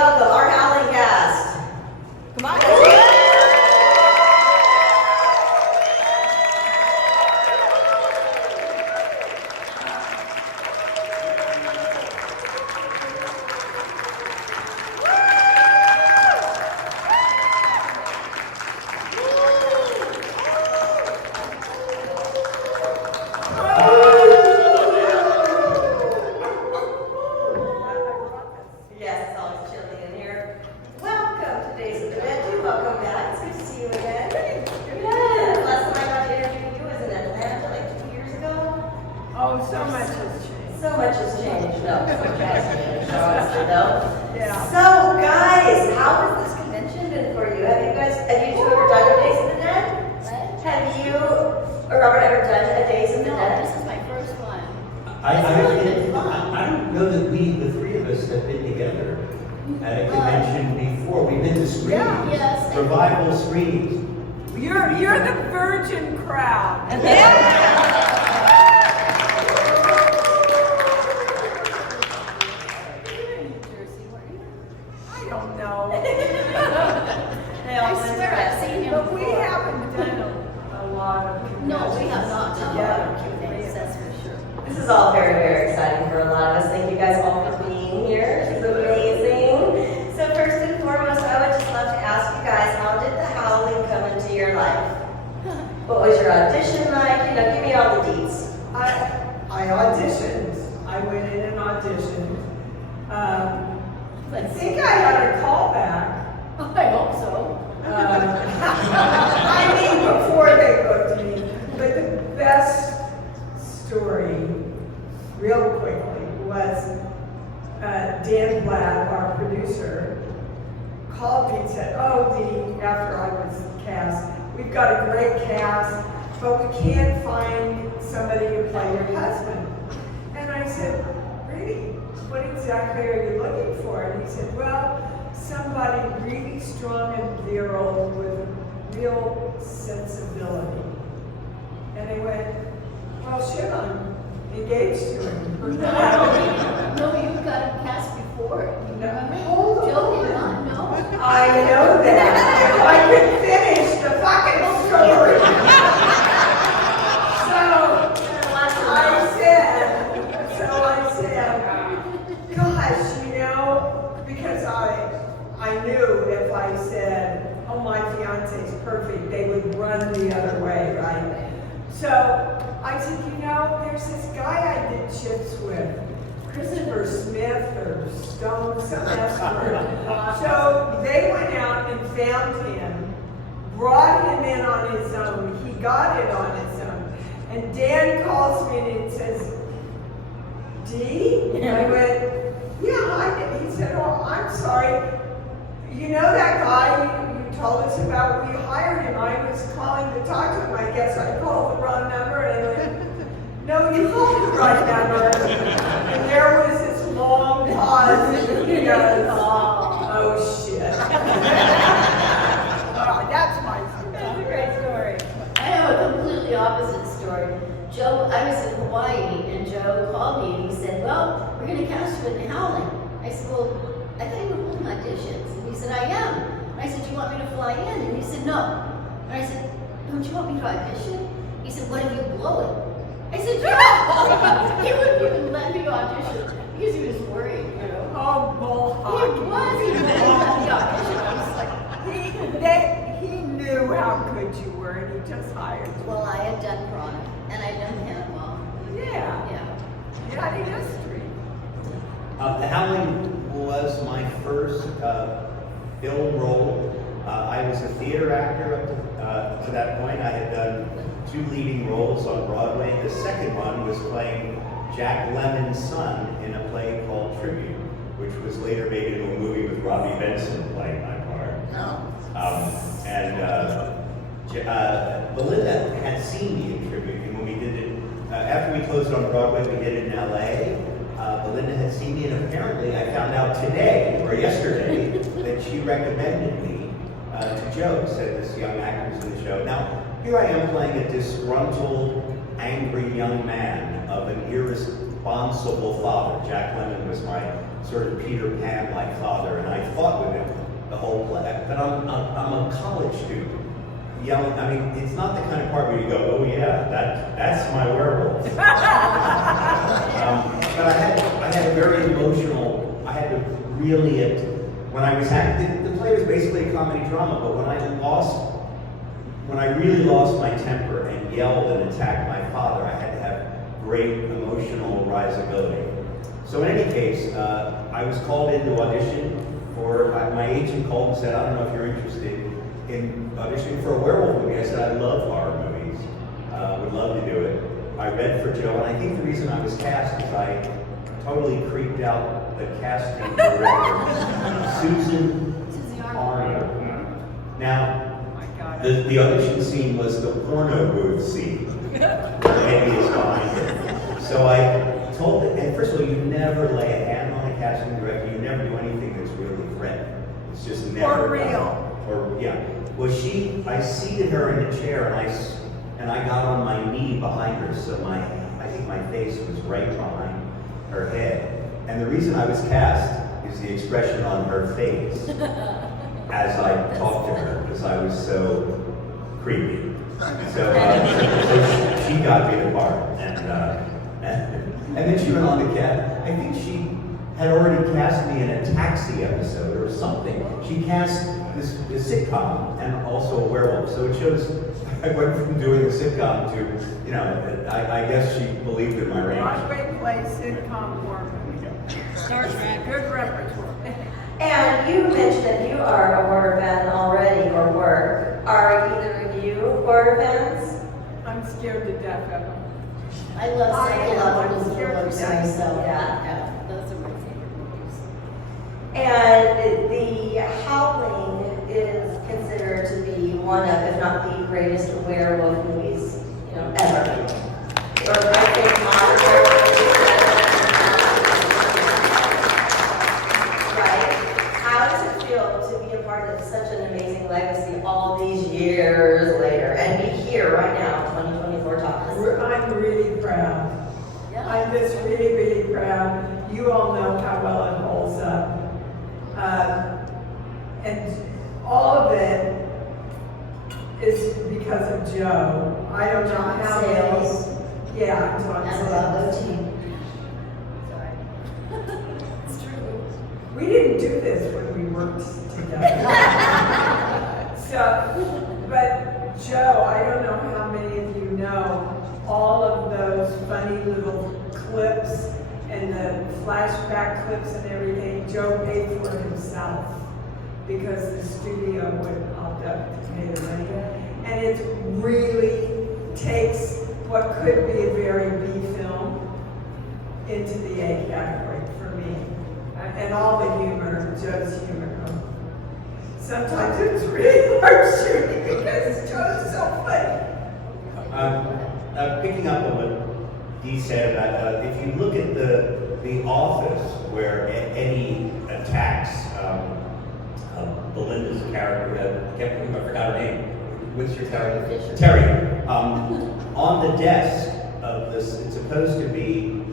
welcome our Howling cast. Come on. Revival screenings. You're the virgin crowd. I don't know. I swear I've seen him. But we haven't done a lot of. No, we have not done a lot of Q&As, that's for sure. This is all very, very exciting for a lot of us. Thank you guys all for being here. It's amazing. So first and foremost, I would just love to ask you guys, how did the Howling come into your life? What was your audition like? You know, give me all the deets. I auditioned. I went in and auditioned. I think I had a call back. I hope so. I mean, before they booked me. But the best story, real quickly, was Dan Blatt, our producer, called me and said, "Oh, Dee," after I was cast, "we've got a great cast, but we can't find somebody to play your husband." And I said, "Really? What exactly are you looking for?" And he said, "Well, somebody really strong and virile with a real sensibility." And I went, "Well, shit, I'm engaged to him." No, you've got him cast before. Hold on. Joe did not know. I know that. If I could finish the fucking story. I said, gosh, you know, because I knew if I said, "Oh, my fiance's perfect," they would run the other way, right? So I said, you know, there's this guy I did chips with, Christopher Smith or Stone, some S word. So they went out and found him, brought him in on his own. He got it on his own. And Dan calls me and says, "Dee?" And I went, "Yeah, I did." He said, "Oh, I'm sorry. You know that guy you told us about? We hired him. I was calling to talk to him. I guess I called the wrong number." And I went, "No, you called the right number." And there was this long pause. And he goes, "Oh, shit." That's my story. That's a great story. I have a completely opposite story. Joe, I was in Hawaii, and Joe called me and he said, "Well, we're going to cast you in Howling." I said, "Well, I thought you were holding auditions." And he said, "I am." And I said, "Do you want me to fly in?" And he said, "No." And I said, "Don't you want me to audition?" He said, "What if you blow it?" I said, "Yeah." He wouldn't even let me audition because he was worried, you know. Oh, bull He was. He wouldn't let me audition. I was like, he knew how good you were, and he just hired you. well, I had done product, and I'd done Panama. Yeah. Yeah. The history. The Howling was my first film role. I was a theater actor up to that point. I had done 2 leading roles on Broadway. The second one was playing Jack Lemmon's son in a play called Tribute, which was later made into a movie with Robbie Benson playing my part. Belinda had seen me in Tribute, and when we did it, after we closed on Broadway, we did it in LA. Belinda had seen me, and apparently I found out today, or yesterday, that she recommended me to Joe, said this young actor's in the show. Now, here I am playing a disgruntled, angry young man of an irresponsible father. Jack Lemmon was my sort of Peter Pan-like father, and I fought with him the whole play. But I'm a college student. Yelling, I mean, it's not the kind of part where you go, oh yeah, that's my werewolf. But I had a very emotional, I had to really, when I was acting, the play was basically a comedy drama, but when I really lost my temper and yelled and attacked my father, I had to have great emotional risability. So in any case, I was called in to audition for, my agent called and said, I don't know if you're interested in auditioning for a werewolf movie. I said, I love horror movies, would love to do it. I read for Joe, and I think the reason I was cast is I totally creeped out the casting director, Susan Arnold. Now, the audition scene was the porno booth scene. Maybe it's behind it. So I told them, and first of all, you never lay a hand on a casting director. You never do anything that's really threatening. It's just never For real. done. Or yeah. Well, I seated her in a chair, and I got on my knee behind her, so I think my face was right behind her head. And the reason I was cast is the expression on her face as I talked to her, because I was so creepy. So she got me the part, and then she went on to cast. I think she had already cast me in a Taxi episode or something. She cast this sitcom and also a werewolf. So it shows I went from doing a sitcom to, I guess she believed in my range. Broadway play, sitcom, horror movie. Star Trek. Good repertoire. And you mentioned that you are a horror fan already, or were. Are either of you horror fans? I'm scared to death of them. I love I am. psychological I'm scared thrillers to death. myself. Yeah. Those are my favorite movies. And the Howling is considered to be one of, if not the greatest werewolf movies, ever. Or I think modern werewolf movies. Right? How does it feel to be a part of such an amazing legacy all these years later, and be here right now, 2024 talking? I'm really proud. Yeah. I'm just really, really proud. You all know how well it holds up. And all of it is because of Joe. I don't know how many. Sales. Yeah, I'm talking And sales. Bravo team. Sorry. It's true. We didn't do this when we worked together. But Joe, I don't know how many of you know all of those funny little clips and the flashback clips and everything. Joe paid for himself because the studio wouldn't opt up to pay the money. And it really takes what could be a very B film into the A category for me. And all the humor, Joe's humor. Sometimes it's really hard shooting because Joe's so funny. Picking up on what Dee said about, if you look at the Office, where Eddie attacks Belinda's character, I forgot her name. What's your character? Terry. On the desk of this, it's supposed to be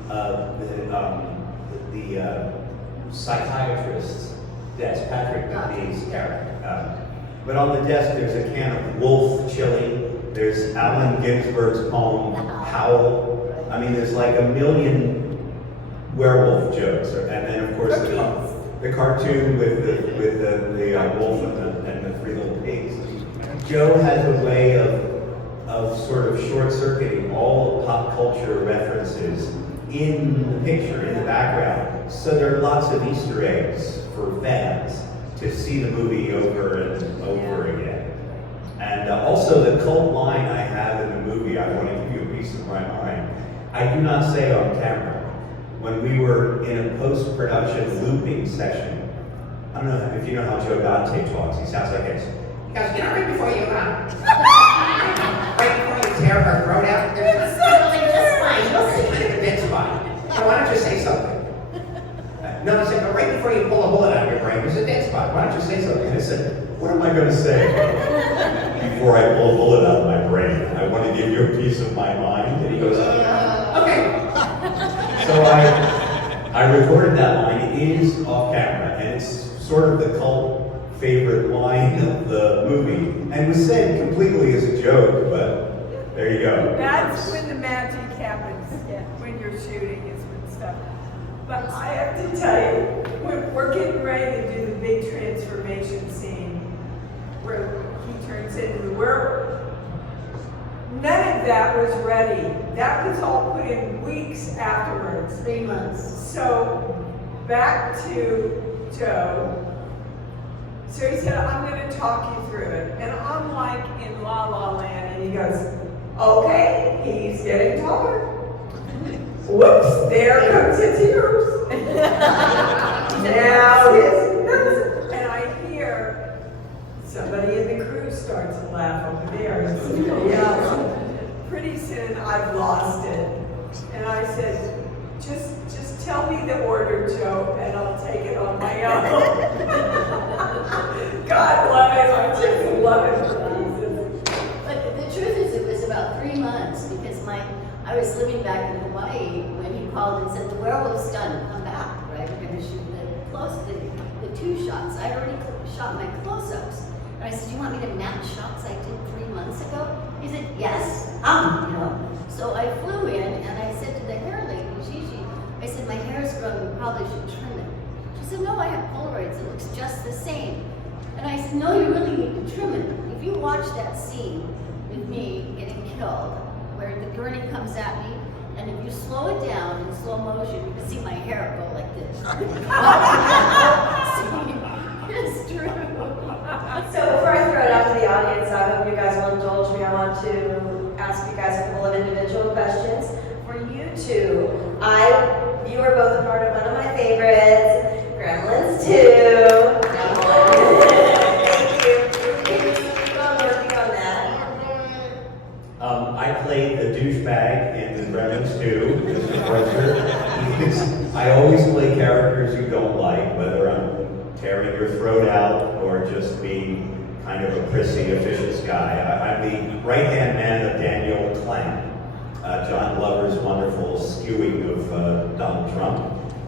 the psychiatrist's desk, Patrick Dee's character. But on the desk, there's a can of Wolf chili. There's Allen Ginsberg's poem, Howl. I mean, there's like a million werewolf jokes. And then, of course, the cartoon with the wolf and the three little pigs. Joe has a way of sort of short-circuiting all pop culture references in the picture, in the background. So there are lots of Easter eggs for fans to see the movie over and over again. And also the cult line I have in the movie, I want to give you a piece of my mind. I do not say on camera. When we were in a post-production looping session, I don't know if you know how Joe Dante talks. He sounds like this. He goes, right before you tear her throat out, there's a dead spot. So why don't you say something? No, I said, but right before you pull a bullet out of your brain, there's a dead spot. Why don't you say something? I said, what am I going to say before I pull a bullet out of my brain? I want to give you a piece of my mind. And he goes, okay. So I recorded that line is off camera, and it's sort of the cult favorite line of the movie, and was said completely as a joke, but there you go. That's when the magic happens, when you're shooting is when stuff. But I have to tell you, we're getting ready to do the big transformation scene where he turns into the werewolf. None of that was ready. That was all put in weeks afterwards. 3 months. So back to Joe. So he said, I'm going to talk you through it. And I'm like in La La Land, and he goes, okay, he's getting taller. Whoops, there comes his ears. Now his nose. And I hear somebody in the crew starts to laugh over there. And yeah, pretty soon I've lost it. And I said, just tell me the order, Joe, and I'll take it on my own. God love it. I just love it for pieces. But the truth is, it was about 3 months because I was living back in Hawaii when he called and said, the werewolf's done, come back, right? We're going to shoot the 2 shots. I already shot my close-ups. And I said, you want me to match shots I did 3 months ago? He said, yes, you know. So I flew in and I said to the hair lady, Gigi, I said, my hair's grown, we probably should trim it. She said, no, I have Polaroids, it looks just the same. And I said, no, you really need to trim it. If you watch that scene with me getting killed, where the gurney comes at me, and if you slow it down in slow motion, you can see my hair go like this. It's true. So before I throw it out to the audience, I hope you guys will indulge me. I want to ask you guys a couple of individual questions. For you two, you are both a part of one of my favorites, Gremlins 2. Thank you. Keep on working on that. I played the douchebag in the Gremlins 2, Mr. Fletcher. I always play characters you don't like, whether I'm tearing your throat out or just being kind of a prissy, officious guy. I'm the right-hand man of Daniel Clan, John Glover's wonderful skewing of Donald Trump.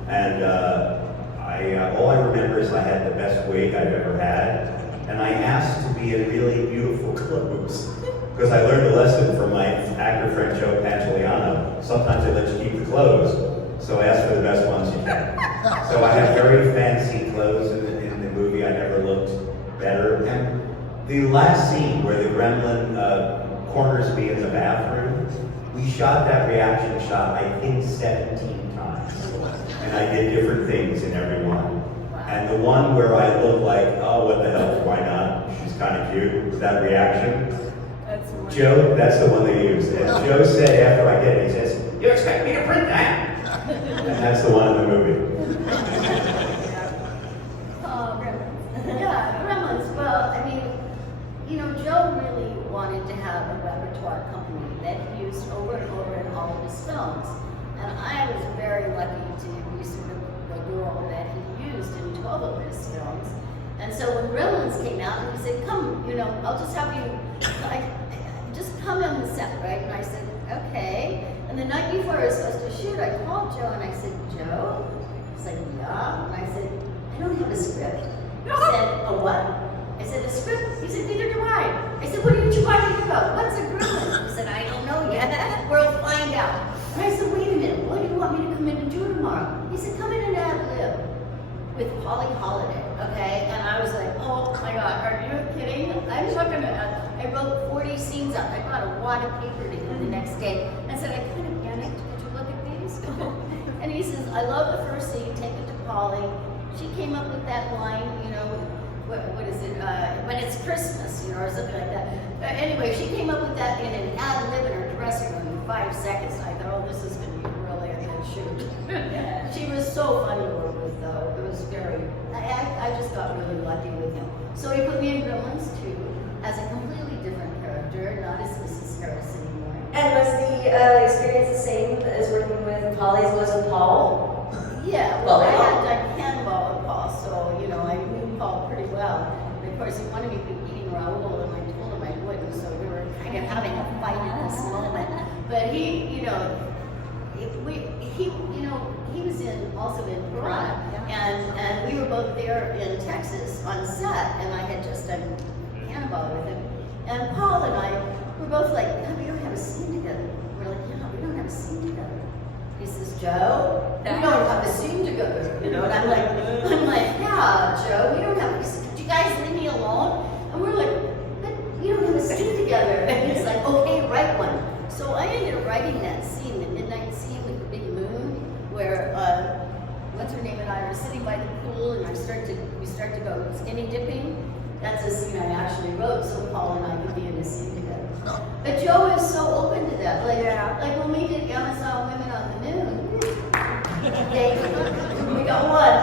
And all I remember is I had the best wig I've ever had, and I asked to be in really beautiful clothes. Because I learned a lesson from my actor friend Joe Pantoliano. Sometimes they let you keep the clothes, so ask for the best ones you can. So I have very fancy clothes in the movie. I never looked better. And the last scene where the gremlin corners me in the bathroom, we shot that reaction shot, I think, 17 times. And I did different things in every one. And the one where I look like, oh, what the hell, why not? She's kind of cute. Was that reaction? Joe, that's the one they used. And Joe said after I did it, he says, you expect me to print that? And that's the one in the movie. Yeah, Gremlins. Well, I mean, you know, Joe really wanted to have a repertoire company that he used over and over in all of his films. And I was very lucky to be sort of the girl that he used in 12 of his films. And so when Gremlins came out, he said, come, you know, I'll just have you, just come on the set, right? And I said, okay. And the night before I was supposed to shoot, I called Joe and I said, Joe? He said, yeah. And I said, I don't have a script. He said, a what? I said, a script? He said, neither do I. I said, what did you want to do about? What's a gremlin? He said, I don't know yet. We'll find out. And I said, wait a minute, what do you want me to come in and do tomorrow? He said, come in and ad-lib with Holly Holiday, okay? And I was like, oh my God, are you kidding? I'm not gonna, I wrote 40 scenes up. I brought a wad of paper to him the next day. I said, I kind of panicked. Did you look at these? And he says, I love the first scene, take it to Polly. She came up with that line, you know, what is it, when it's Christmas, you know, or something like that. Anyway, she came up with that in an ad-lib in her dressing room in 5 seconds. I thought, oh, this is going to be really a good shoot. She was so fun to work with, though. It was very, I just got really lucky with him. So he put me in Gremlins 2 as a completely different character, not as Mrs. Harris anymore. And was the experience the same as working with Polly as was with Paul? Yeah, well, I had done cannonball with Paul, so, you know, I knew Paul pretty well. And of course, he wanted me to be eating Raoul, and I told him I wouldn't, so we were kind of having a fight at this moment. But he, you know, he was also in Piranha, and we were both there in Texas on set, and I had just done Hannibal with him, and Paul and I were both like, no, we don't have a scene together. We're like, yeah, we don't have a scene together. He says, Joe, we don't have a scene together, and I'm like, yeah, Joe, we don't have. He said, could you guys leave me alone? And we're like, but we don't have a scene together. And he's like, okay, write one. So I ended up writing that scene, the midnight scene with the big moon, where what's her name and I were sitting by the pool, and we start to go skinny dipping. That's a scene I actually wrote, so Paul and I could be in a scene together. But Joe is so open to that. Like when we did Amazon Women on the Moon, we got one.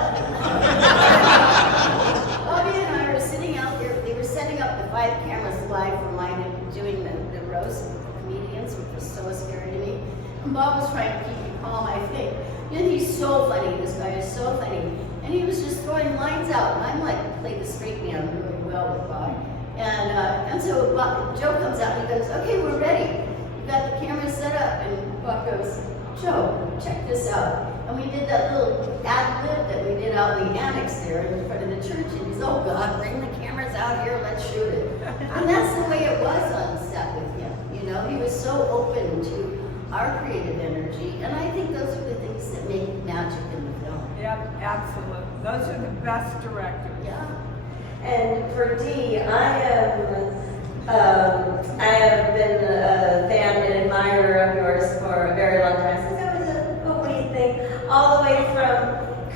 Bobby and I were sitting out there. They were setting up the 5 cameras live for mine and doing the roast of the comedians, which was so scary to me. And Bob was trying to keep me calm, I think. And he's so funny. This guy is so funny. And he was just throwing lines out. And I'm like, played the straight man really well with Bob. And so Joe comes out and he goes, okay, we're ready. We've got the camera set up. And Bob goes, Joe, check this out. And we did that little ad-lib that we did out in the annex there in front of the church. And he's, oh God, bring the cameras out here, let's shoot it. And that's the way it was on set with him. He was so open to our creative energy. And I think those are the things that make magic in the film. Yep, absolutely. Those are the best directors. Yeah. And for Dee, I have been a fan and admirer of yours for a very long time, since I was a wee thing, all the way from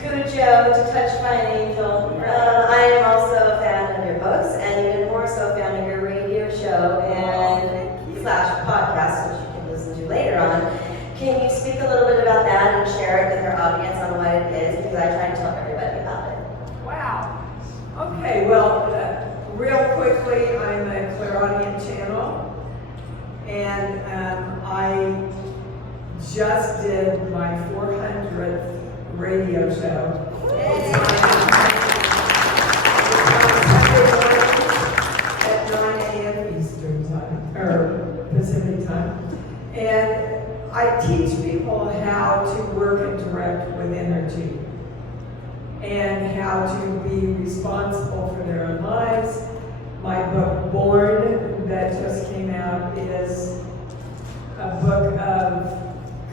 Cujo to Touched by an Angel. I am also a fan of your books, and even more so a fan of your radio show and / podcast, which you can listen to later on. Can you speak a little bit about that and share it with our audience on what it is? Because I try to tell everybody about it. Wow. Okay, well, real quickly, I'm a clairaudient channel, and I just did my 400th radio show. It's on Sunday mornings at 9 a.m. Eastern time, or Pacific time. And I teach people how to work and direct with energy, and how to be responsible for their own lives. My book, Born, that just came out, is a book of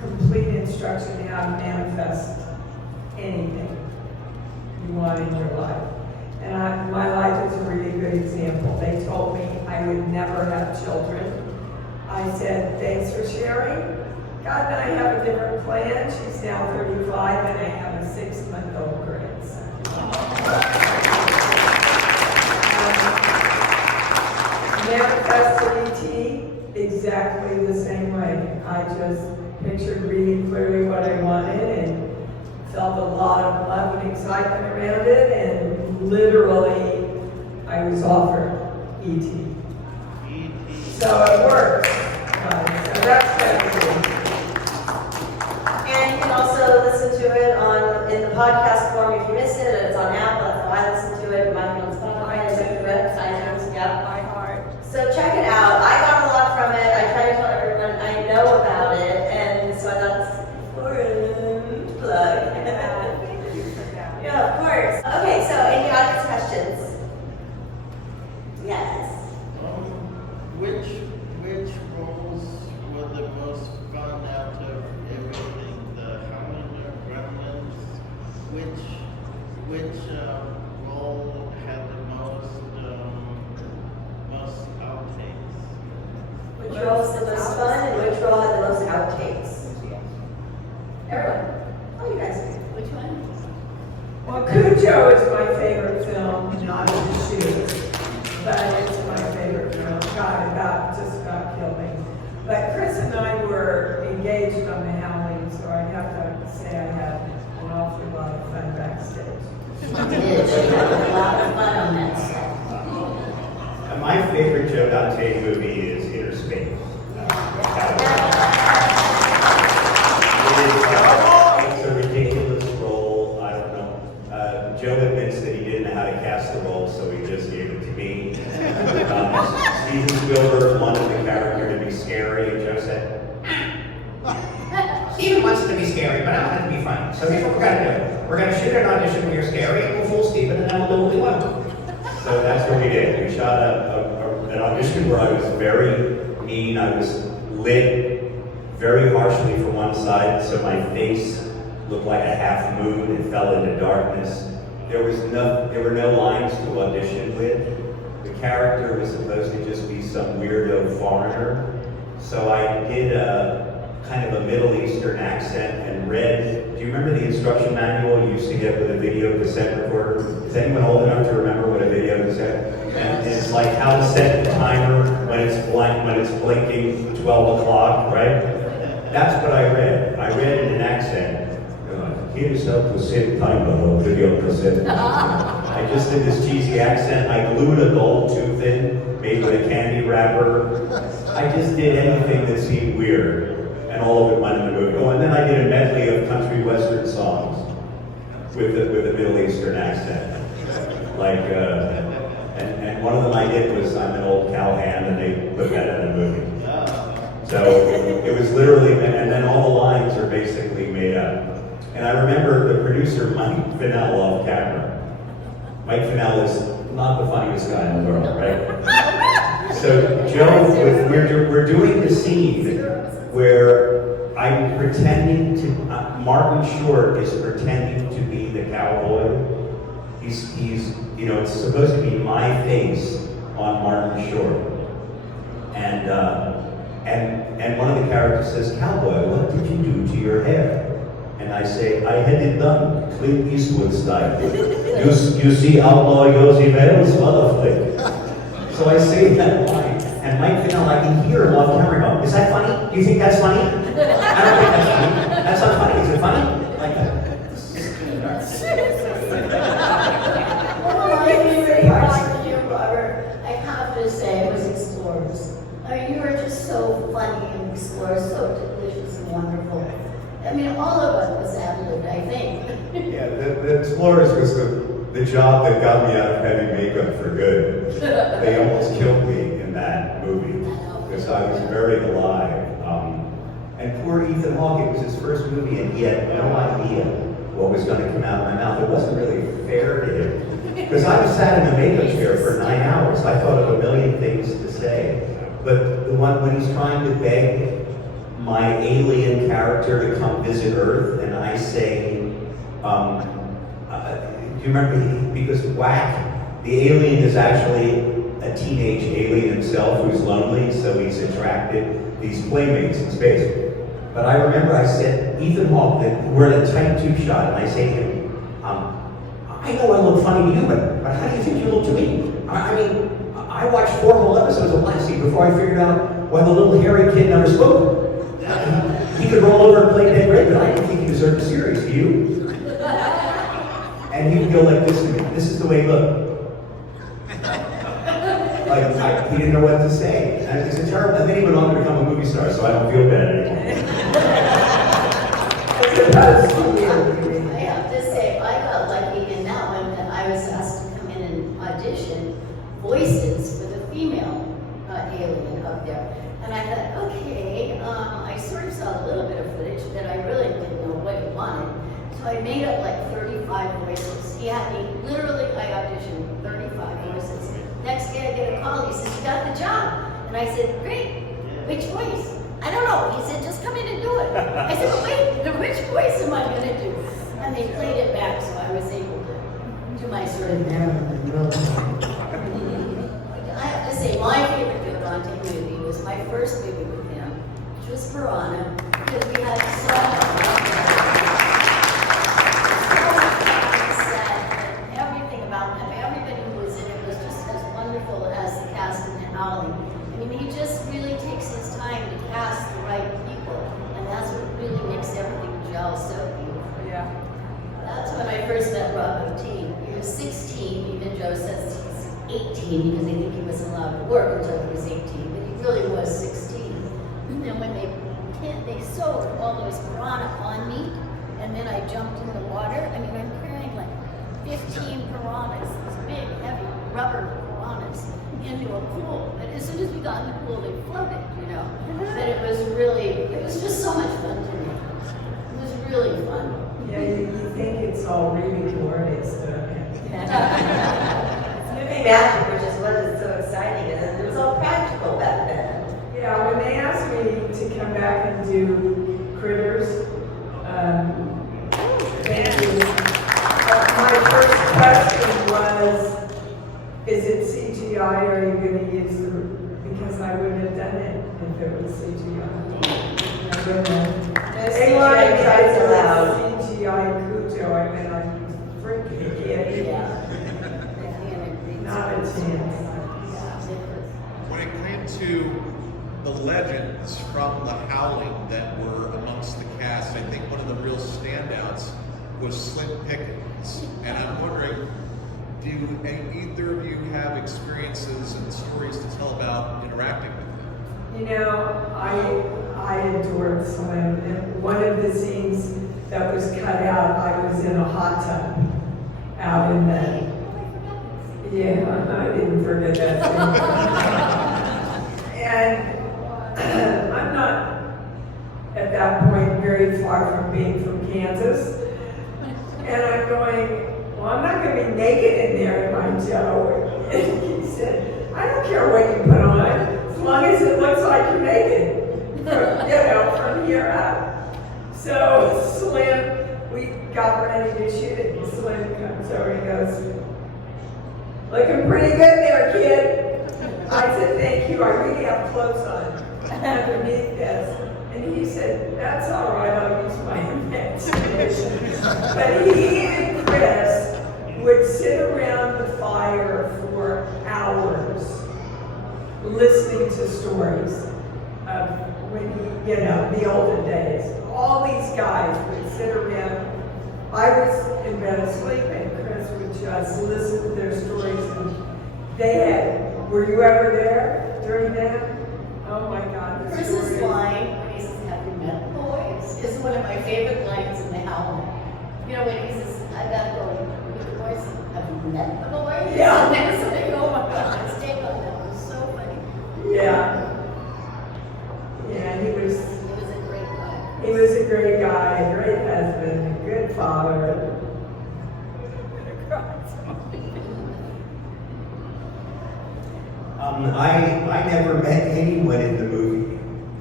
complete instruction how to manifest anything you want in your life. And my life is a really good example. They told me I would never have children. I said, thanks for sharing. God and I have a different plan. She's now 35, and I have a 6-month-old grandson. Manifested ET exactly the same way. I just pictured really clearly what I wanted and felt a lot of love and excitement around it, and literally I was offered ET. So it works. So that's good. And you can also listen to it in the podcast form if you miss it. It's on Apple. That's how I listen to it. It might be on Spotify. iTunes, yep. My heart. So check it out. I got a lot from it. I try to tell everyone I know about it, and so I thought it's important to plug. Thank you for that. Yeah, of course. Okay, so any audience questions? Yes. Which roles were the most fun out of everything? The Howling or Gremlins? Which role had the most outtakes? Which role was the most fun, and which role had the most outtakes? Everyone. Oh, you guys do. Which one? Well, Cujo is my favorite film, not to shoot, but it's my favorite film. God, just about killed me. But Chris and I were engaged on the Howling, so I have to say I had an awful lot of fun backstage. She did. She had a lot of fun on that set. My favorite Joe Dante movie is Inner Space. It's a ridiculous role. I don't know. Joe admits that he didn't know how to cast the role, so he just gave it to me. Steven Spielberg wanted the character to be scary, and Joe said, Steven wants to funny. So here's what we're gonna do. We're gonna shoot an audition where you're scary and we'll fool Steven and then we'll do what we want. So that's what we did. We shot an audition where I was very mean. I was lit very harshly from one side, so my face looked like a half moon. It fell into darkness. There were no lines to audition with. The character was supposed to just be some weirdo foreigner. So I did kind of a Middle Eastern accent and read. Do you remember the instruction manual you used to get with a video cassette recorder? Is anyone old enough to remember what a video cassette? And it's like how to set the timer when it's blinking 12 o'clock, right? That's what I read. I read in an accent. Here's how to set timer on video cassette. I just did this cheesy accent. I glued a gold tooth in, made with a candy wrapper. I just did anything that seemed weird, and all of it went in the movie. Oh, and then I did a medley of country western songs with a Middle Eastern accent. Like, and one of them I did was I'm an old cowhand, and they put that in the movie. So it was literally, and then all the lines are basically made up. And I remember the producer, Mike Fennell, off camera. Mike Fennell is not the funniest guy in the world, right? So Joe, we're doing the scene where I'm pretending to, Martin Short is pretending to be the cowboy. He's it's supposed to be my face on Martin Short. And one of the characters says, "Cowboy, what did you do to your hair?" And I say, "I had it done, Clint Eastwood style. You see Outlaw Yossi Vale's mother flick." So I say that line, and Mike Fennell, I can hear him off camera go, "Is that funny? Do you think that's funny?" "I don't think that's funny. That's not funny. Is it funny?" Like that. One of my favorite parts of you, Robert, I have to say, was Explorers. I mean, you were just so funny in Explorers, so delicious and wonderful. I mean, all of us was ad-libbed, I think. Yeah, the Explorers was the job that got me out of heavy makeup for good. They almost killed me in that movie because I was very alive. And poor Ethan Hawke, it was his first movie and he had no idea what was going to come out of my mouth. It wasn't really fair to him because I was sat in the makeup chair for 9 hours. I thought of a million things to say. But the one when he's trying to beg my alien character to come visit Earth, and I say, do you remember, because Whack, the alien is actually a teenage alien himself who's lonely, so he's attracted these playmates in space. But I remember I said, Ethan Hawke, we're in a tight tube shot, and I say to him, I know I look funny to you, but how do you think you look to me? I mean, I watched 4 whole episodes of Lassie before I figured out why the little hairy kid never spoke. He could roll over and play dead great, but I didn't think he deserved a series. Do you? And he would go like this to me. This is the way he looked. Like, he didn't know what to say. And it's a terrible, and then he went on to become a movie star, so I don't feel bad anymore. I have to say, I got lucky in that one that I was asked to come in and audition voices for the female alien up there. And I thought, okay, I sort of saw a little bit of footage that I really didn't know what he wanted. So I made up like 35 voices. He had me, literally, I auditioned 35 voices. Next day I get a call, he says, "You got the job." And I said, "Great, which voice?" "I don't know." He said, "Just come in and do it." I said, "But wait, which voice am I going to do?" And they played it back, so I was able to do my sort of Marilyn Monroe. I have to say, my favorite Bill Dante movie was my first movie with him, which was Piranha, because we had so much set, and everything about him, everybody who was in it was just as wonderful as the cast in Howling. I mean, he just really takes his time to cast the right people, and that's what really makes everything gel so beautiful. Yeah. That's when I first met Robert T. He was 16, even Joe says he's 18 because they think he wasn't allowed to work until he was 18, but he really was 16. And when they sewed all those piranha on me, and then I jumped in the water, I mean, I'm carrying like 15 piranhas, these big, heavy rubber piranhas, into a pool. But as soon as we got in the pool, they floated, you know. But it was just so much fun to me. It was really fun. Yeah, you think it's all really glorious, don't you? It's movie magic, which is what is so exciting, and it was all practical back then. Yeah, when they asked me to come back and do Critters, thank you. My first question was, is it CGI or are you going to use the, because I wouldn't have done it if it was CGI. I wouldn't have. No They CGI wanted me kids to allowed. CGI Cujo, I mean, I'm freaking kidding. Yeah. Not a chance. When it came to the legends from the Howling that were amongst the cast, I think one of the real standouts was Slim Pickens. And I'm wondering, do either of you have experiences and stories to tell about interacting with him? You know, I adored Slim. And one of the scenes that was cut out, I was in a hot tub out in the, yeah, I didn't forget that scene. And I'm not at that point very far from being from Kansas. And I'm going, well, I'm not going to be naked in there, am I, Joe? And he said, I don't care what you put on, as long as it looks like you're naked, from here up. So Slim, we got ready to shoot it, and Slim comes over and he goes, looking pretty good there, kid. I said, thank you, I really have clothes on underneath this. And he said, that's all right, I'll use my imagination. But he and Chris would sit around the fire for hours listening to stories of when he, the olden days. All these guys would sit around. I was in bed asleep and Chris would just listen to their stories. And they had, were you ever there during that? Oh my God. the Chris's stories. line, when he says, have you met the boys, is one of my favorite lines in the Howling. You know, when he says, I gotta go with the boys, have you met the boys? Yeah. And then something, oh my God, his take on that was so funny. Yeah. Yeah, It was a great guy. he was a great guy, a great husband, a good father. I never met anyone in the movie.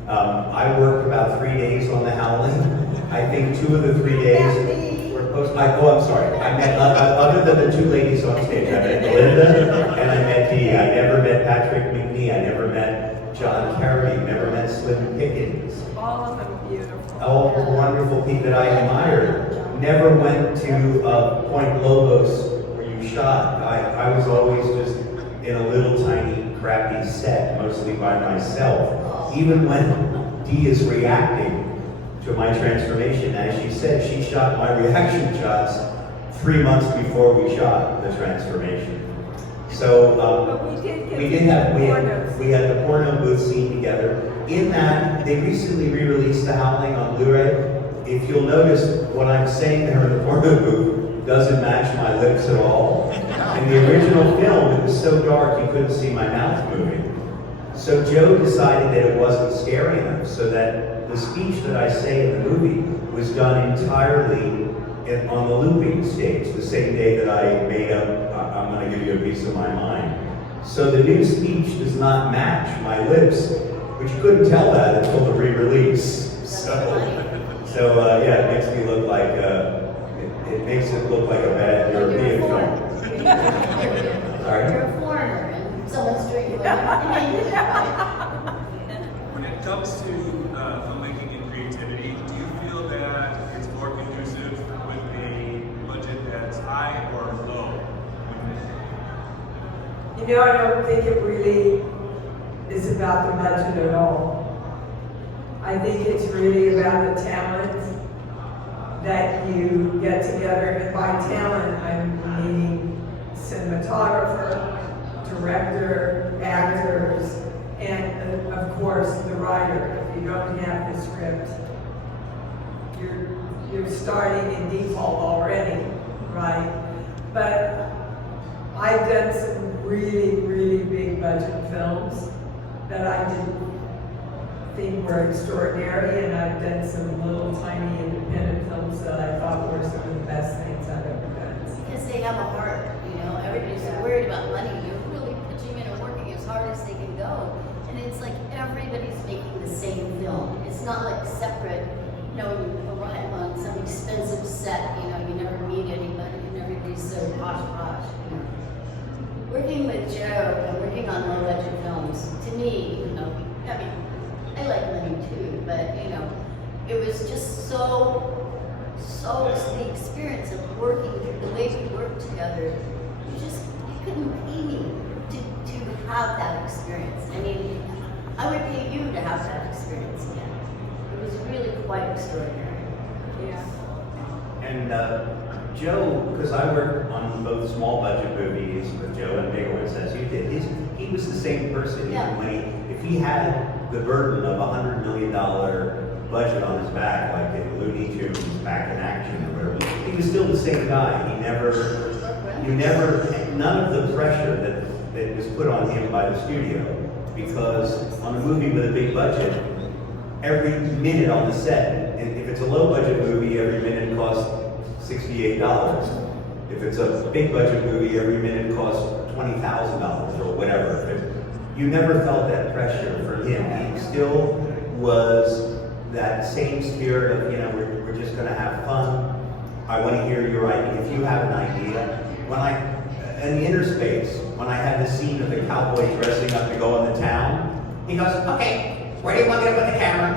I worked about 3 days on the Howling. I think 2 of the 3 days were post. I'm sorry. I met other than the 2 ladies on stage. I met Belinda and I met Dee. I never met Patrick McNee. I never met John Carey. Never met Slim Pickens. All of them beautiful. All the wonderful people that I admired. Never went to Point Lobos where you shot. I was always just in a little tiny crappy set, mostly by myself. Even when Dee is reacting to my transformation, as she said, she shot my reaction shots 3 months before we shot the transformation. So But we did get we had the porno booth scene together. In that, they recently re-released The Howling on Blu-ray. If you'll notice, what I'm saying there in the porno booth doesn't match my lips at all. In the original film, it was so dark you couldn't see my mouth moving. So Joe decided that it wasn't scary enough, so that the speech that I say in the movie was done entirely on the looping stage, the same day that I made up, I'm going to give you a piece of my mind. So the new speech does not match my lips, but you couldn't tell that until the re-release. So yeah, it makes me look like, it makes it look like a bad European film. Sorry? You're a foreigner and someone's drinking. When it comes to filmmaking and creativity, do you feel that it's more conducive with a budget that's high or low? You know, I don't think it really is about the budget at all. I think it's really about the talent that you get together. And by talent, I'm meaning cinematographer, director, actors, and of course the writer. If you don't have the script, you're starting in default already, right? But I've done some really, really big budget films that I didn't think were extraordinary, and I've done some little tiny independent films that I thought were some of the best things I've ever done. Because they have a heart, you know, everybody's so worried about money. They're really pitching in and working as hard as they can go. And it's like everybody's making the same film. It's not like separate, you know, you arrive on some expensive set, you know, you never meet anybody and everybody's so posh, you know. Working with Joe and working on low budget films, to me, you know, I mean, I like money too, but you know, it was just so the experience of working, the way we worked together, you couldn't pay me to have that experience. I mean, I would pay you to have that experience again. It was really quite extraordinary. Yeah. And Joe, because I worked on both small budget movies with Joe and bigger ones as you did, he was the same person. Yeah. Even when if he had the burden of $100 million budget on his back, like in Looney Tunes Back in Action or whatever, he was still the same guy. None of the pressure that was put on him by the studio, because on a movie with a big budget, every minute on the set, and if it's a low budget movie, every minute costs $68. If it's a big budget movie, every minute costs $20,000 or whatever. You never felt that pressure from him. He still was that same spirit of, you know, we're just going to have fun. I want to hear your idea. If you have an idea, in the Interspace, when I had the scene of the cowboy dressing up to go in the town, he goes, okay, where do you want me to put the camera?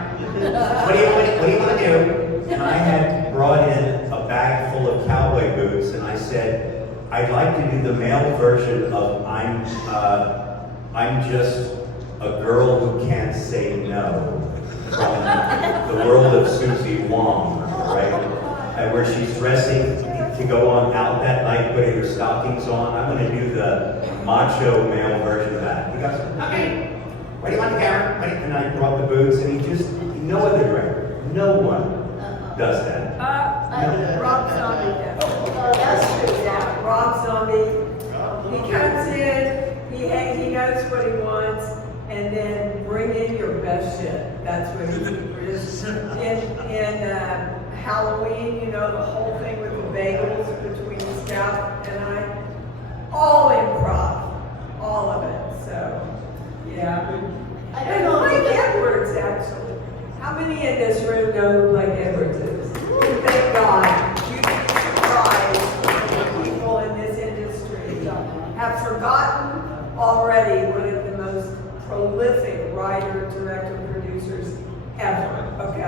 What do you want to do? And I had brought in a bag full of cowboy boots, and I said, I'd like to do the male version of I'm just a girl who can't say no, from the world of Susie Wong, right? And where she's dressing to go on out that night, putting her stockings on. I'm going to do the macho male version of that. He goes, okay, where do you want the camera? And I brought the boots, and no other director, no one does that. Rob Zombie does. Oh, that's true. Yeah, Rob Zombie. He comes in, he knows what he wants, and then bring in your best shit. That's what he is. In Halloween, you know, the whole thing with the bagels between Scout and I, all improv, all of it. So, yeah. I don't And know. Blake Edwards, actually. How many in this room know who Blake Edwards is? Thank God. You'd be surprised when people in this industry have forgotten already one of the most prolific writer, director, producers ever. Okay.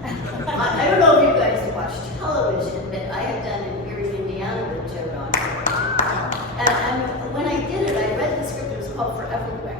I don't know if you guys watch television, but I have done in Erie, Indiana with Joe Don. And when I did it, I read the script, it was called For Everywhere.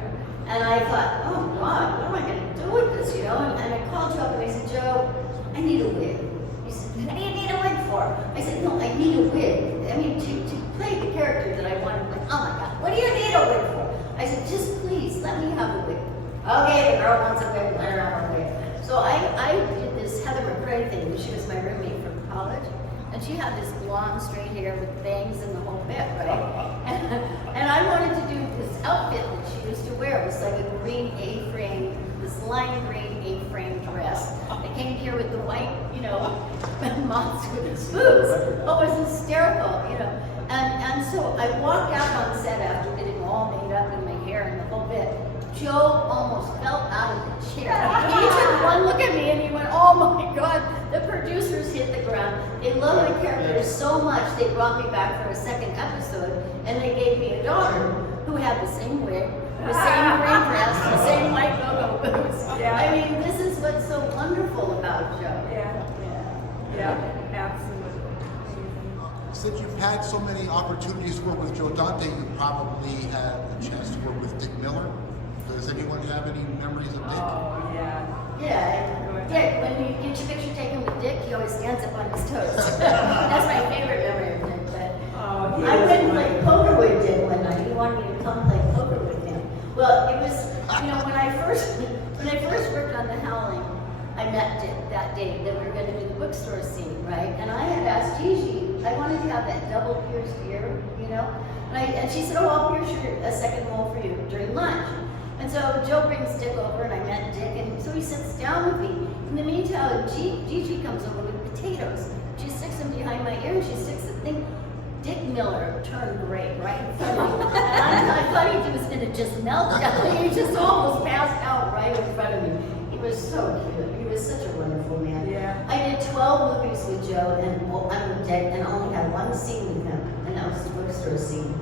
And I thought, oh God, what am I going to do with this, you know? And I called Joe up and I said, Joe, I need a wig. He said, what do you need a wig for? I said, no, I need a wig. I mean, to play the character that I wanted. Like, oh my God, what do you need a wig for? I said, just please, let me have a wig. Okay, the girl wants a wig, let her have a wig. So I did this Heather McRae thing. She was my roommate from college. And she had this blonde straight hair with bangs and the whole bit, right? And I wanted to do this outfit that she used to wear. It was like a green A-frame, this lime green A-frame dress. It came here with the white, you know, moths with its boots. Oh, it was hysterical, you know. And so I walked out on set after getting all made up in my hair and the whole bit. Joe almost fell out of the chair. He took one look at me and he went, oh my God, the producers hit the ground. They love my character so much, they brought me back for a second episode and they gave me a daughter who had the same wig, the same green dress, the same white go-go boots. Yeah. I mean, this is what's so wonderful about Joe. Yeah, absolutely. Since you've had so many opportunities to work with Joe Dante, you probably had a chance to work with Dick Miller. Does anyone have any memories of Dick? Oh, yeah. Yeah, Dick, when you get your picture taken with Dick, he always stands up on his toes. That's my favorite memory of Dick. But Oh, he I was went and my- played poker with Dick one night. He wanted me to come play poker with him. Well, it was, you know, when I first worked on The Howling, I met Dick that day that we were going to do the bookstore scene, right? And I had asked Gigi, I wanted to have that double pierced ear, you know? And she said, oh, I'll pierce a second hole for you during lunch. And so Joe brings Dick over, and I met Dick, and so he sits down with me. In the meantime, Gigi comes over with potatoes. She sticks them behind my ear, and she sticks the thing. Dick Miller turned gray right in front of me. And I thought he was going to just melt down. He just almost passed out right in front of me. He was so cute. He was such a wonderful man. Yeah. I did 12 movies with Joe, and I'm with Dick, and only had one scene with him, and that was the bookstore scene.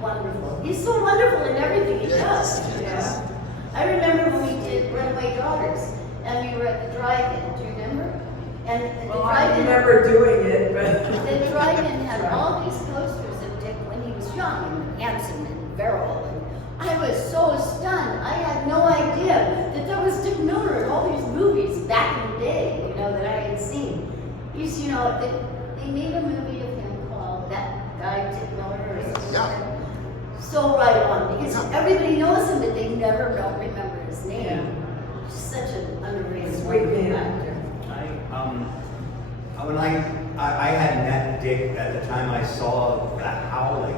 Wonderful. He's so wonderful in everything he does. Yeah. I remember when we did Runaway Daughters, and we were at the drive-in. Do you remember? And the Well, I drive-in. remember doing it, but. The drive-in had all these posters of Dick when he was young and handsome and virile. And I was so stunned. I had no idea that there was Dick Miller in all these movies back in the day, you know, that I had seen. He's, you know, they made a movie of him called That Guy Dick Miller or something. Yeah. So right on, because everybody knows him, but they never don't remember his name. Yeah. Such an underrated Sweet man. actor. When I had met Dick at the time I saw The Howling,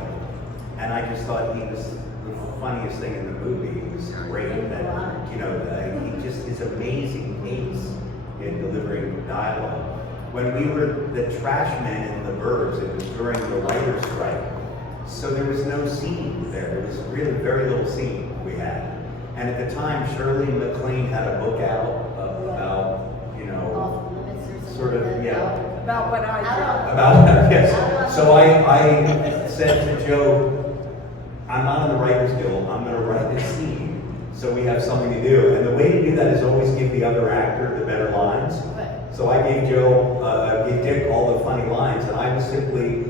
and I just thought he was the funniest thing in the movie. He was great. And, you know, he just his amazing pace in delivering dialogue. When we were the trash men in the Burbs, it was during the writer's strike, so there was no scene there. There was really very little scene we had. And at the time, Shirley MacLaine had a book out about, you know, Off limits or something. sort of, like that. yeah. About what I did. About that, yes. So I said to Joe, I'm not in the Writers Guild, I'm gonna write this scene, so we have something to do. And the way to do that is always give the other actor the better lines. Right. So I gave gave Dick all the funny lines, and I was simply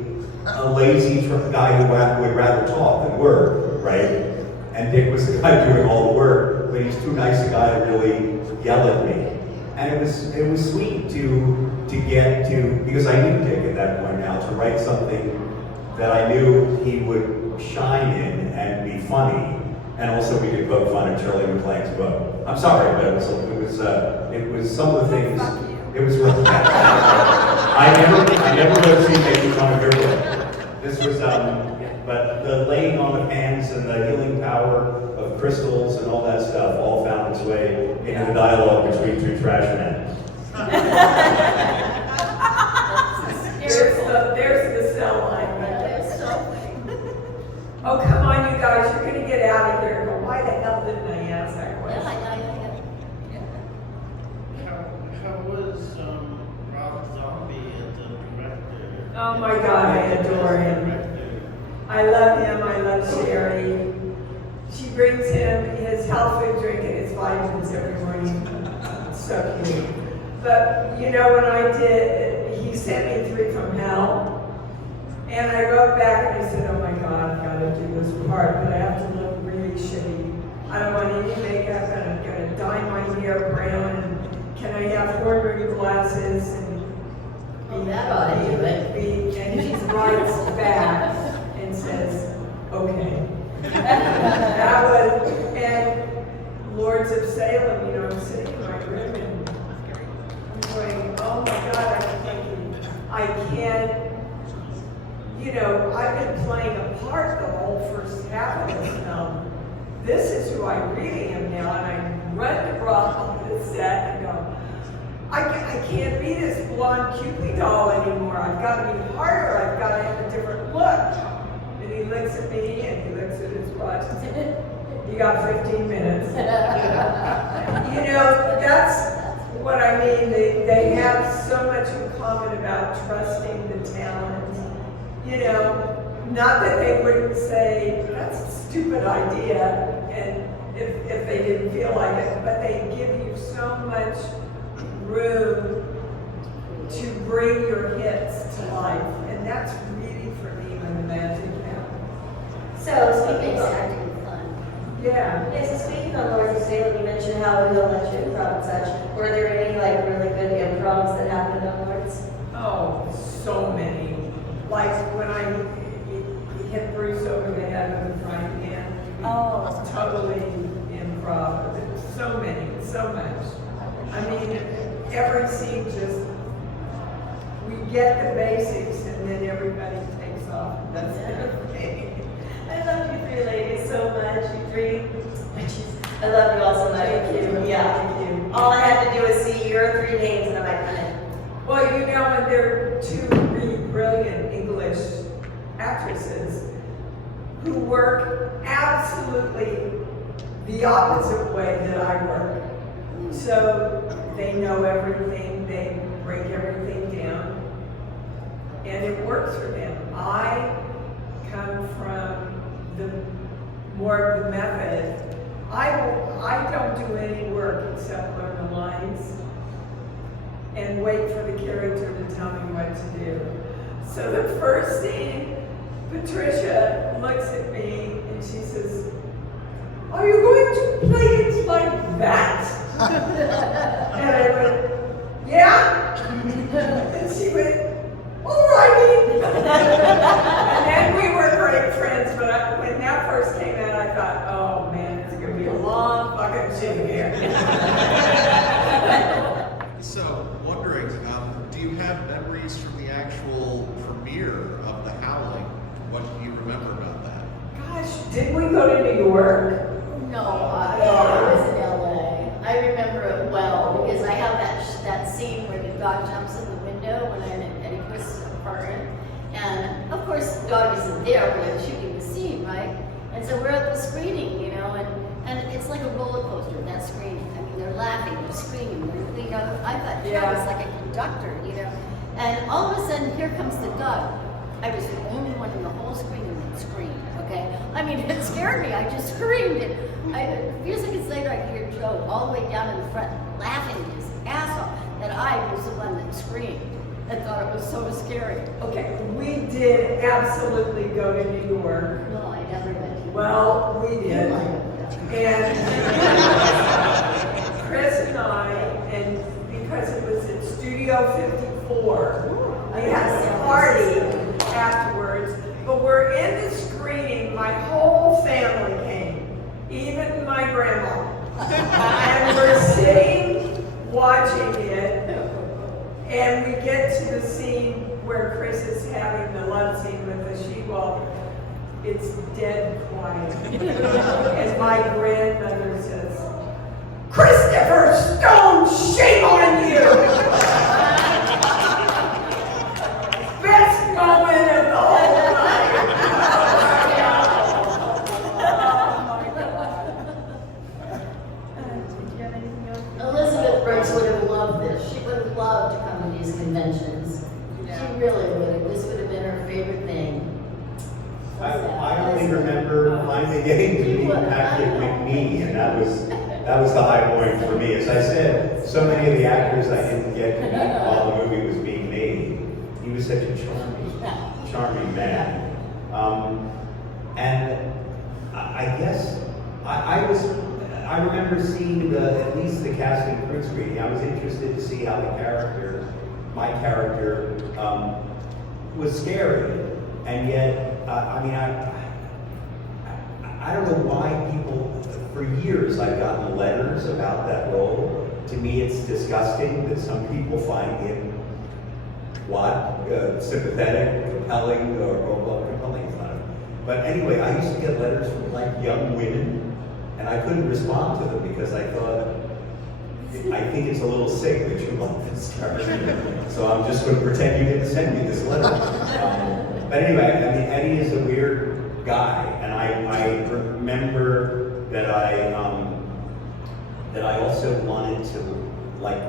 a lazy guy who would rather talk than work, right? And Dick was the guy doing all the work, but he's too nice a guy to really yell at me. And it was sweet to get to, because I knew Dick at that point now, to write something that I knew he would shine in and be funny, and also we could poke fun at Shirley MacLaine's book. I'm sorry, but it was some of the things. It was really bad. I never would see making fun of your book. This was but the laying on of hands and the healing power of crystals and all that stuff all found its way into the dialogue between two trash men. There's the cell line. Oh, come on, you guys, you're gonna get out of here. But why the hell didn't I ask that question? How was Rob Zombie as a director? Oh my God, I adore him. I love him, I love Sherry. She brings him his health food drink and his vitamins every morning. So cute. But you know, when I did, he sent me 3 from Hell. And I wrote back and I said, oh my God, I've got to do this part, but I have to look really shitty. I don't want any makeup, and I'm going to dye my hair brown, and can I have horn-rimmed glasses? And Oh, that ought to do it. and he writes back and says, okay. That was, and Lords of Salem, you know, I'm sitting in my room and I'm going, oh my God, I can't, you know, I've been playing a part the whole first half of this film. This is who I really am now, and I run across on the set and go, I can't be this blonde Cupid doll anymore. I've got to be harder. I've got to have a different look. And he looks at me and he looks at his watch and says, you got 15 minutes. You know, that's what I mean. They have so much in common about trusting the talent. You know, not that they wouldn't say, that's a stupid idea, and if they didn't feel like it, but they give you so much room to bring your hits to life. And that's really, for me, when the magic happens. So It speaking makes of, acting fun. Yeah. so speaking of Lords of Salem, you mentioned how he'll let you improv and such. Were there any like really good improvs that happened on Lords? Oh, so many. Like when I hit Bruce over the head with a frying pan. Oh. Totally improv. So many, so much. I mean, every scene just, we get the basics and then everybody takes off. That's everything. I love you 3 ladies so much. You 3 I love you all so much. Thank you. Yeah. Thank you. All I had to do was see your 3 names and I'm like, I'm in. Well, you know, and they're 2 really brilliant English actresses who work absolutely the opposite way that I work. So they know everything, they break everything down, and it works for them. I come from the more of the method. I don't do any work except learn the lines and wait for the character to tell me what to do. So the first scene, Patricia looks at me and she says, "Are you going to play it like that?" And I went, "Yeah." And she went, "Alrighty." And then we were great friends, but when that first came out, I thought, oh man, it's gonna be a long fucking shoot here. So, wondering, do you have memories from the actual premiere of The Howling? What do you remember about that? Gosh, didn't we go to New York? No, I was in LA. I remember it well because I have that scene where the dog jumps in the window when I'm in Eddie Chris's apartment. And of course, the dog isn't there when I'm shooting the scene, right? And so we're at the screening, you know, and it's like a roller coaster, that screening. I mean, they're laughing, they're screaming, you know, I thought Joe was like a conductor, you know. And all of a sudden, here comes the dog. I was the only one in the whole screening that screamed, okay? I mean, it scared me, I just screamed. A few seconds later, I could hear Joe all the way down in the front laughing his ass off that I was the one that screamed and thought it was so scary. Okay, we did absolutely go to New York. No, I never went to Well, we did. And Chris and I, and because it was at Studio 54, we had a party afterwards, but we're in the screening, my whole family came, even my grandma. And we're sitting watching it, and we get to the scene where Chris is having the love scene with the she-wolf. It's dead quiet. And my grandmother says, "Christopher Stone, shame on you!" Best moment of the whole night. Elizabeth Brooks would have loved this. She would have loved to come to these conventions. She really would have. This would have been her favorite thing. I only remember finally getting to meet Patrick McNee, and that was the high point for me. As I said, so many of the actors I didn't get to meet while the movie was being made. He was such a charming man. And I guess I remember seeing at least the cast and crew screening. I was interested to see how my character, was scary, and yet. I don't know why people, for years I've gotten letters about that role. To me it's disgusting that some people find him, sympathetic, compelling, or compelling is not. But anyway, I used to get letters from like young women, and I couldn't respond to them because I thought, I think it's a little sick that you love this character. So I'm just going to pretend you didn't send me this letter. But anyway, I mean, Eddie is a weird guy, and I remember that I also wanted to like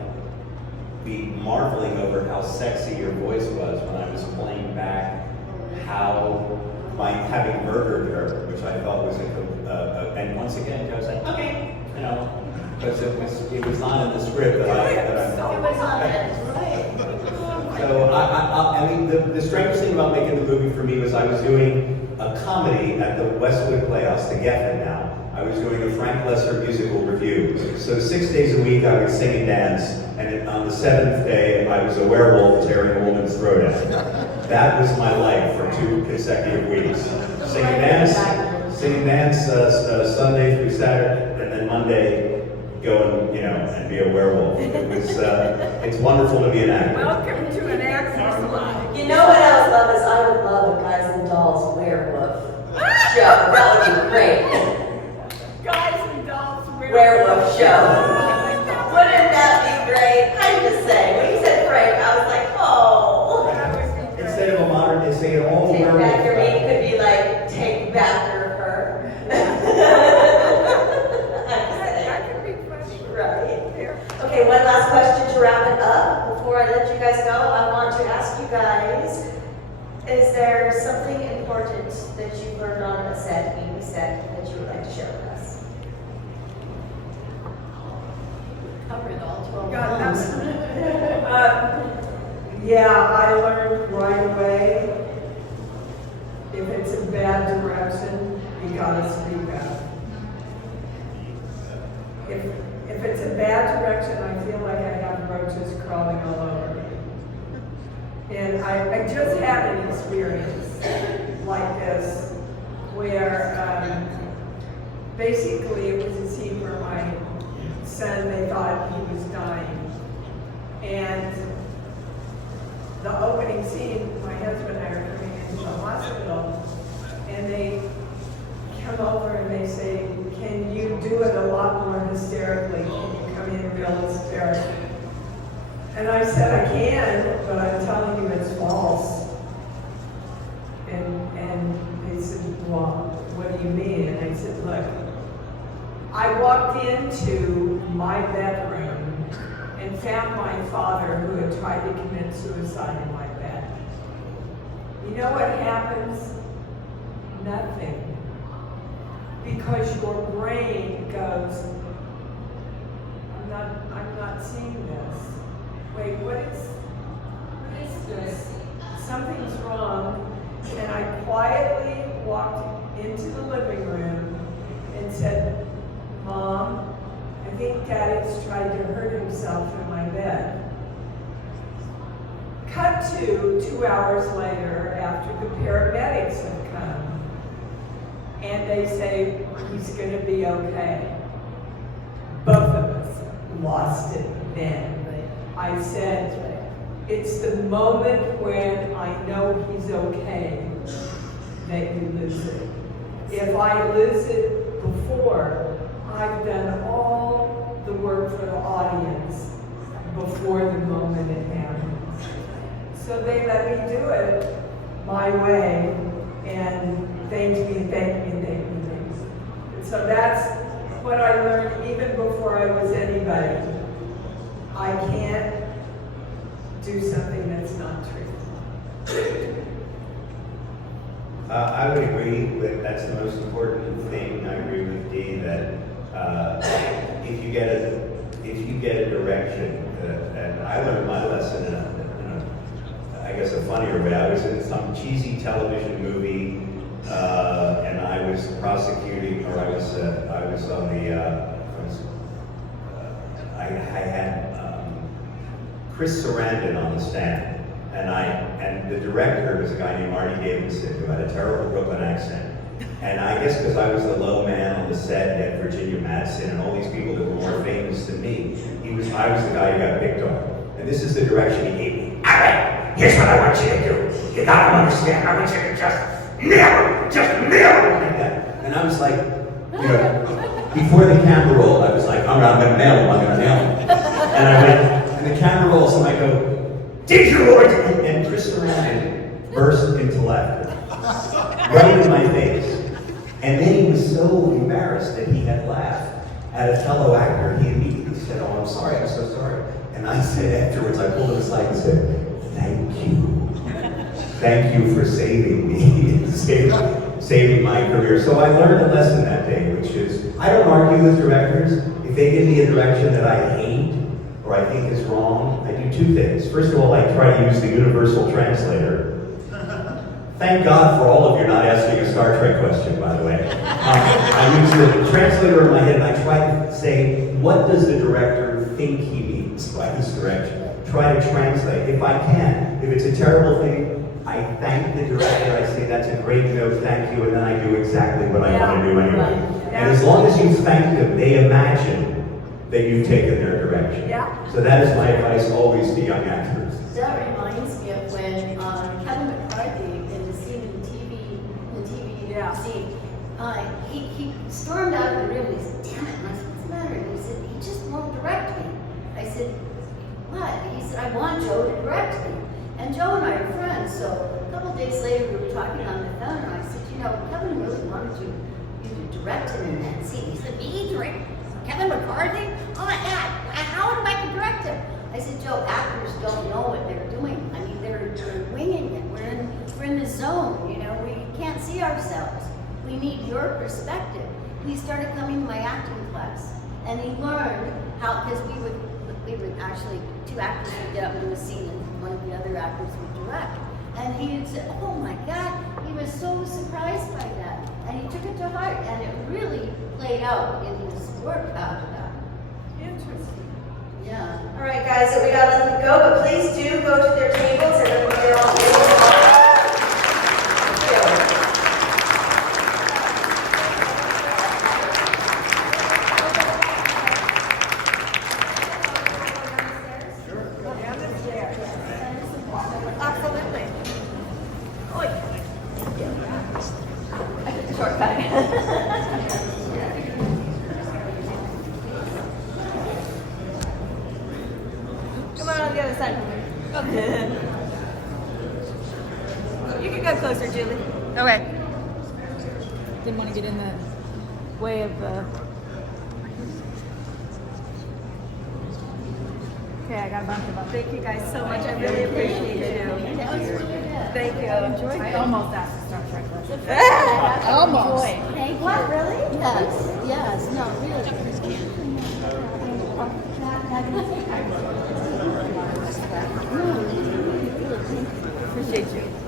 be marveling over how sexy your voice was when I was playing back how by having murdered her, which I thought was and once again Joe said, okay, you know, because it was not in the script that I It was on that, right? So I mean, the strangest thing about making the movie for me was I was doing a comedy at the Westwood Playhouse, the Geffen now. I was doing a Frank Lesser musical review. So 6 days a week I would sing and dance, and on the 7th day I was a werewolf tearing a woman's throat out. That was my life for 2 consecutive weeks. Sing and dance Sunday through Saturday, and then Monday go and be a werewolf. It was, it's wonderful to be an actor. Welcome to an actor's life. You know what I would love is I would love a Guys and Dolls werewolf show. That would be great. Guys and Dolls werewolf. show. Wouldn't that be great? I'm just saying, when you said Frank, I was like, oh. Instead of a modern day saying all Take werewolf. back your meat could be like, take back your fur. That could be funny. Right. Okay, one last question to wrap it up. Before I let you guys go, I want to ask you guys, is there something important that you've learned on a set, any set, that you would like to share with us? Covered all 12 God, months. Yeah, I learned right away, if it's a bad direction, you gotta speak up. If it's a bad direction, I feel like I have roaches crawling all over me. And I just had an experience like this where basically it was a scene where my son, they thought he was dying. And the opening scene, my husband and I are coming into the hospital, and they come over and they say, can you do it a lot more hysterically? Can you come in real hysterical? And I said, I can, but I'm telling you it's false. And they said, well, what do you mean? And I said, look, I walked into my bedroom and found my father who had tried to commit suicide in my bed. You know what happens? Nothing. Because your brain goes, I'm not seeing this. Wait, what is this? Something's wrong. And I quietly walked into the living room and said, Mom, I think Daddy's tried to hurt himself in my bed. Cut to 2 hours later after the paramedics have come. And they say, he's going to be okay. Both of us lost it then. I said, it's the moment when I know he's okay that you lose it. If I lose it before, I've done all the work for the audience before the moment it happens. So they let me do it my way, and thank me. And so that's what I learned even before I was anybody. I can't do something that's not true. I would agree with that's the most important thing. I agree with Dee that if you get a direction, and I learned my lesson in I guess a funnier way. I was in some cheesy television movie, and I was prosecuting, or I was on the. I had Chris Sarandon on the stand, and the director was a guy named Marty Davidson who had a terrible Brooklyn accent. And I guess because I was the low man on the set, you had Virginia Madsen and all these people that were more famous than me. I was the guy who got picked on. And this is the direction he gave me. All right, here's what I want you to do. You gotta understand, I want you to just nail it like that. And I was like, before the camera rolled, I was like, I'm gonna nail him, I'm gonna nail him. And I went, and the camera rolls, and I go, did you? And Chris Sarandon burst into laughter, right in my face. And then he was so embarrassed that he had laughed at a fellow actor. He immediately said, oh, I'm sorry, I'm so sorry. And I said afterwards, I pulled him aside and said, thank you. Thank you for saving me, saving my career. So I learned a lesson that day, which is, I don't argue with directors. If they give me a direction that I hate, or I think is wrong, I do two things. First of all, I try to use the universal translator. Thank God for all of you not asking a Star Trek question, by the way. I use the translator in my head and I try to say, what does the director think he means by this direction? Try to translate, if I can. If it's a terrible thing, I thank the director, I say, that's a great joke, thank you, and then I do exactly what I want to do anyway. And as long as you thank them, they imagine that you've taken their direction. Yeah. So that is my advice always to young actors. That reminds me of when Kevin McCarthy, in the scene in the TV Yeah. scene, he stormed out of the room and he said, damn it, am I supposed the matter? And he said, he just won't direct me. I said, what? He said, I want Joe to direct me. And Joe and I are friends, so a couple of days later we were talking on the phone, and I said, you know, Kevin really wanted you to direct him in that scene. He said, me direct Kevin McCarthy? Oh my God, how am I to direct him? I said, Joe, actors don't know what they're doing. I mean, they're winging it. We're in the zone, you know, we can't see ourselves. We need your perspective. He started coming to my acting class, and he learned how, because we would actually, two actors would get up and do a scene, and one of the other actors would direct. And he had said, oh my God, he was so surprised by that. And he took it to heart, and it really played out in his work after that. Interesting. Yeah. All right, guys, so we got to let them go, but please do go to their tables and then they're all tables. Absolutely. Shortcut. Come on the other side. Okay. You can go closer, Julie. Okay. Didn't want to get in the way of the. Okay, I got a bunch of them. Thank you guys so much. I really appreciate you. That was really good. Thank you. I almost asked to start Trek. Almost. Thank you. What, really? Yes, no, really. Appreciate you.